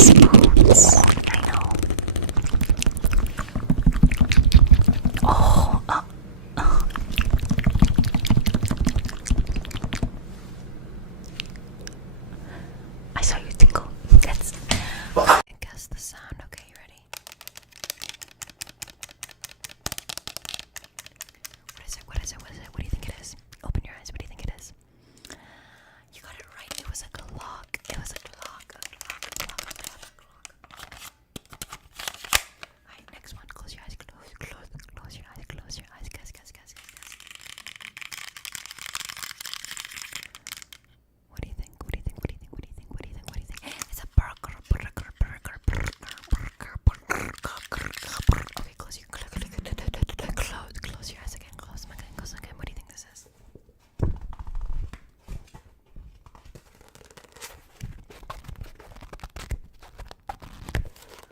spoons. I know. Oh, I saw you tinkle. That's. Guess the sound. Okay, you ready? What is it? What is it? What is it? What do you think it is? Open your eyes. What do you think it is? You got it right. It was a clock. It was a clock. Alright, next one. Close your eyes. Close your eyes. Close your eyes. Guess. What do you think? What do you think? What do you think? What do you think? What do you think? What do you think? It's a burger. Okay, close your eyes again. Close them again. What do you think this is?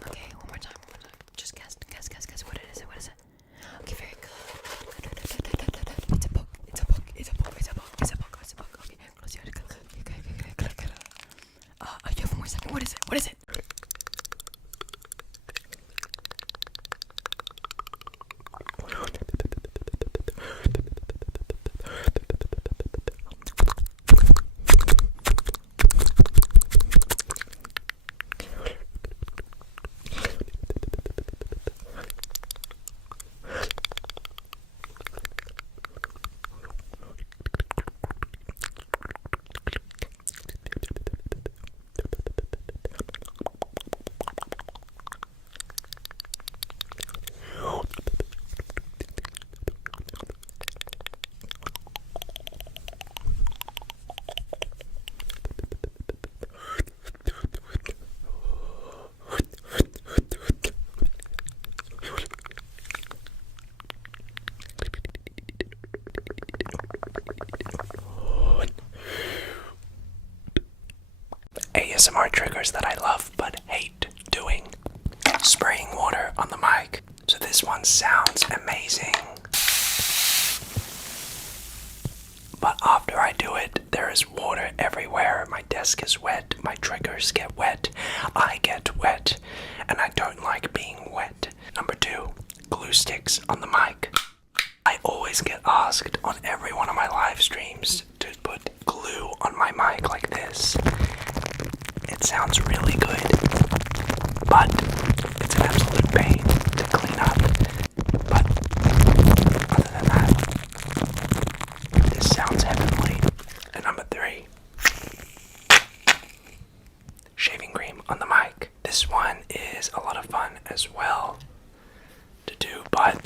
Okay, one more time. Just guess. What it is? What is it? Okay, very good. It's a book. Okay, close your eyes. You have one more second. What is it? ASMR triggers that I love but hate doing. Spraying water on the mic. So this one sounds amazing. But after I do it, there is water everywhere. My desk is wet, my triggers get wet, I get wet, and I don't like being wet. Number 2, glue sticks on the mic. I always get asked on every one of my live streams to put glue on my mic like this. It sounds really good, but it's an absolute pain to clean up. But other than that, this sounds heavenly. And number 3, shaving cream on the mic. This one is a lot of fun as well to do, but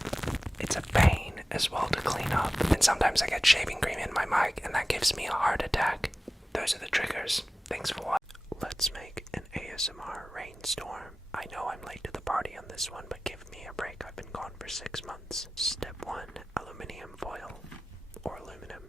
it's a pain as well to clean up. And sometimes I get shaving cream in my mic and that gives me a heart attack. Those are the triggers. Thanks for watching. Let's make an ASMR rainstorm. I know I'm late to the party on this one, but give me a break. I've been gone for 6 months. Step 1, aluminum foil or aluminum.